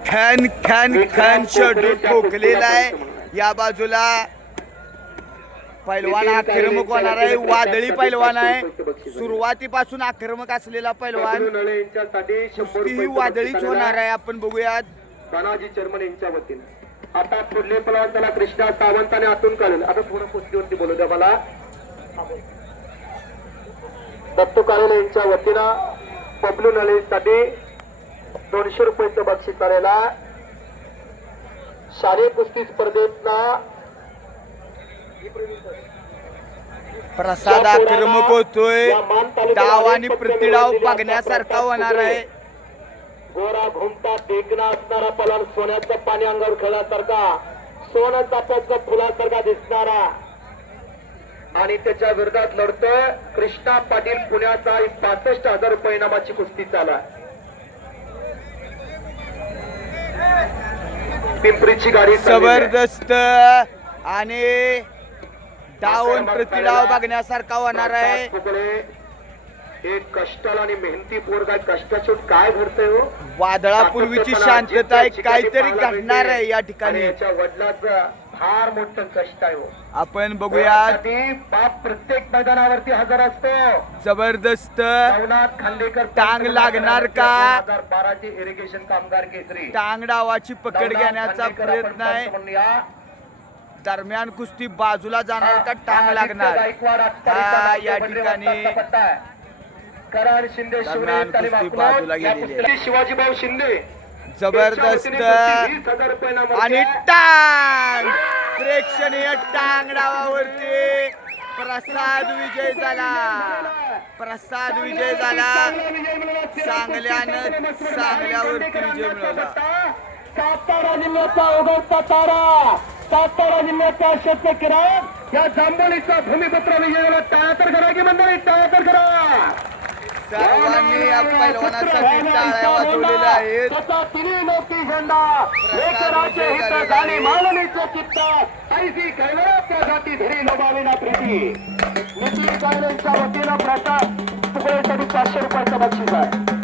खॅन खॅन खॅन शेड्यू ठोकलेला आहे. या बाजूला पैलवान आक्रमक होणार आहे. वादळी पैलवान आहे. सुरुवातीपासून आक्रमक असलेला पैलवान. कुस्ती ही वादळीच होणार आहे. आपण बघूयात. तानाजी चर्मन यांच्या वतीने आता पुढले पैलवान त्याला कृष्णा सावंताने आतून काढेल. आता थोडं कुस्तीवरती बोलू द्या मला. दत्तू काळे यांच्या वतीनं पबलू नळेसाठी 200 रुपयाचं बक्षीस आलेला. शालेय कुस्ती स्पर्धेतला प्रसाद आक्रमक होतोय. डाव आणि प्रतिडाव बघण्यासारखा होणार आहे. गोरा घुमटा देखना असणारा पलान सोन्याचं पाणी अंगावर खेळल्यासारखा सोनं चाफ्याचं फुलासारखा दिसणारा आणि त्याच्या विरोधात लढतोय कृष्णा पाटील पुण्याचा 65,000 रुपये इनामाची कुस्ती चालू आहे. पिंपरीची गाडी जबरदस्त आणि डाव प्रतिडाव बघण्यासारखा होणार आहे. एक कष्टाला आणि मेहनती पोरगा कष्टाचे काय घडतंय हो. वादळापूर्वीची शांतता आहे. काहीतरी घडणार आहे या ठिकाणी. याच्या वडिलाचं फार मोठं कष्ट आहे हो. आपण बघूयात. बाप प्रत्येक मैदानावरती हजर असतो. जबरदस्त नवनाथ खांडेकर टांग लागणार का. 2012चे इरिगेशन कामगार केसरी टांग डावाची पकड घेण्याचा प्रयत्न आहे. दरम्यान कुस्ती बाजूला जाणार का टांग लागणार. या ठिकाणी कराड शिंदे दरम्यान कुस्ती बाजूला गेलेली आहे. शिवाजीभाऊ शिंदे जबरदस्त आणि टांग प्रेक्षणीय टांग डावावरती प्रसाद विजय झाला. प्रसाद विजय झाला. चांगल्यानं चांगल्यावरती विजय मिळवला. सातारा जिल्ह्याचा उगवता तारा, सातारा जिल्ह्याचा शेतकरी या जांभोलीचा भूमिपुत्र विजयाला टाळा तर करा की मंडळी, टाळा तर करा. सर्वांनी या पैलवानासाठी टाळ्या वाजवलेल्या आहेत. तिन्ही नौकी झेंडा एक राज्य हित झाली माननीचं चित्त ऐसी कैलाच्या जाती धरी लोबाविना प्रीती. नितीन काळेंच्या वतीनं प्रसाद तुकडेसाठी 500 रुपयाचं बक्षीस आहे.